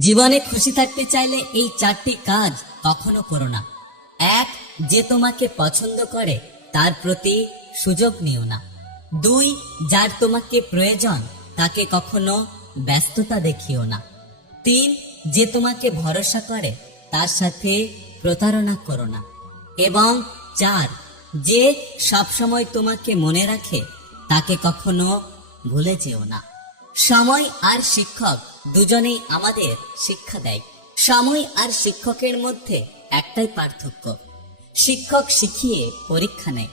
জীবনে খুশি থাকতে চাইলে এই চারটি কাজ কখনো করো না। এক, যে তোমাকে পছন্দ করে, তার প্রতি সুযোগ নিও না। দুই, যার তোমাকে প্রয়োজন, তাকে কখনো ব্যস্ততা দেখিও না। তিন, যে তোমাকে ভরসা করে, তার সাথে প্রতারণা করো না। এবং চার, যে সবসময় তোমাকে মনে রাখে, তাকে কখনো ভুলে যেও না। সময় আর শিক্ষক দুজনেই আমাদের শিক্ষা দেয়। সময় আর শিক্ষকের মধ্যে একটাই পার্থক্য। শিক্ষক শিখিয়ে পরীক্ষা নেয়,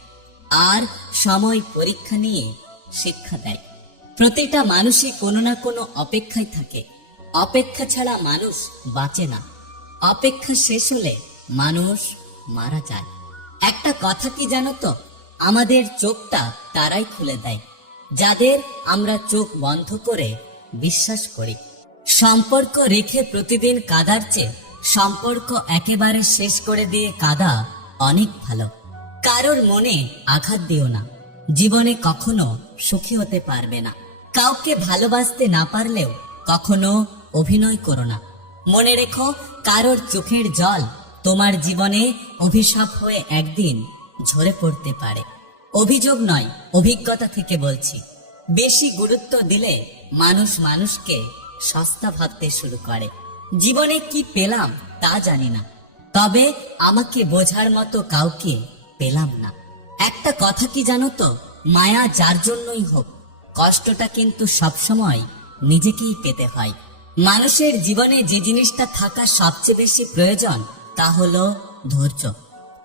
আর সময় পরীক্ষা নিয়ে শিক্ষা দেয়। প্রতিটা মানুষই কোনো না কোনো অপেক্ষায় থাকে। অপেক্ষা ছাড়া মানুষ বাঁচে না। অপেক্ষা শেষ হলে মানুষ মারা যায়। একটা কথা কি জানো তো? আমাদের চোখটা তারাই খুলে দেয়। যাদের আমরা চোখ বন্ধ করে বিশ্বাস করি। সম্পর্ক রেখে প্রতিদিন কাদার চেয়ে সম্পর্ক একেবারে শেষ করে দিয়ে কাদা অনেক ভালো। কারোর মনে আঘাত দিও না। জীবনে কখনো সুখী হতে পারবে না। কাউকে ভালোবাসতে না পারলেও কখনো অভিনয় করো না। মনে রেখো, কারোর চোখের জল তোমার জীবনে অভিশাপ হয়ে একদিন ঝরে পড়তে পারে। অভিযোগ নয়, অভিজ্ঞতা থেকে বলছি। বেশি গুরুত্ব দিলে মানুষ মানুষকে সস্তা ভাবতে শুরু করে। জীবনে কি পেলাম তা জানি না। তবে আমাকে বোঝার মতো কাউকে পেলাম না। একটা কথা কি জানো তো? মায়া যার জন্যই হোক, কষ্টটা কিন্তু সবসময় নিজেকেই পেতে হয়। মানুষের জীবনে যে জিনিসটা থাকা সবচেয়ে বেশি প্রয়োজন তা হলো ধৈর্য।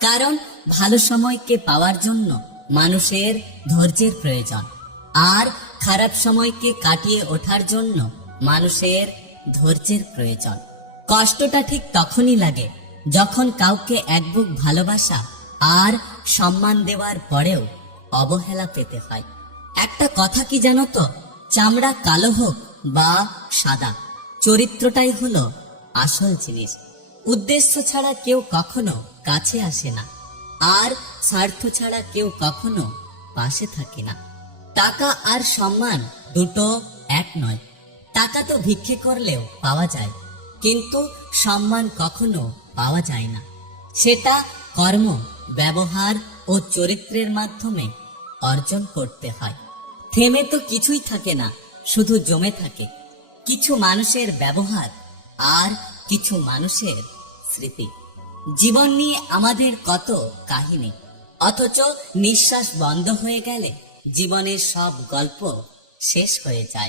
কারণ ভালো সময়কে পাওয়ার জন্য মানুষের ধৈর্যের প্রয়োজন। আর খারাপ সময়কে কাটিয়ে ওঠার জন্য মানুষের ধৈর্যের প্রয়োজন। কষ্টটা ঠিক তখনই লাগে যখন কাউকে একবুক ভালোবাসা আর সম্মান দেওয়ার পরেও অবহেলা পেতে হয়। একটা কথা কি জানো তো? চামড়া কালো হোক বা সাদা, চরিত্রটাই হলো আসল জিনিস। উদ্দেশ্য ছাড়া কেউ কখনো কাছে আসে না, আর স্বার্থ ছাড়া কেউ কখনো পাশে থাকে না। টাকা আর সম্মান দুটো এক নয়। টাকা তো ভিক্ষে করলেও পাওয়া যায়, কিন্তু সম্মান কখনো পাওয়া যায় না। সেটা কর্ম, ব্যবহার ও চরিত্রের মাধ্যমে অর্জন করতে হয়। থেমে তো কিছুই থাকে না, শুধু জমে থাকে। কিছু মানুষের ব্যবহার আর কিছু মানুষের স্মৃতি। জীবন নিয়ে আমাদের কত কাহিনী, অথচ নিঃশ্বাস বন্ধ হয়ে গেলে জীবনের সব গল্প শেষ হয়ে যায়।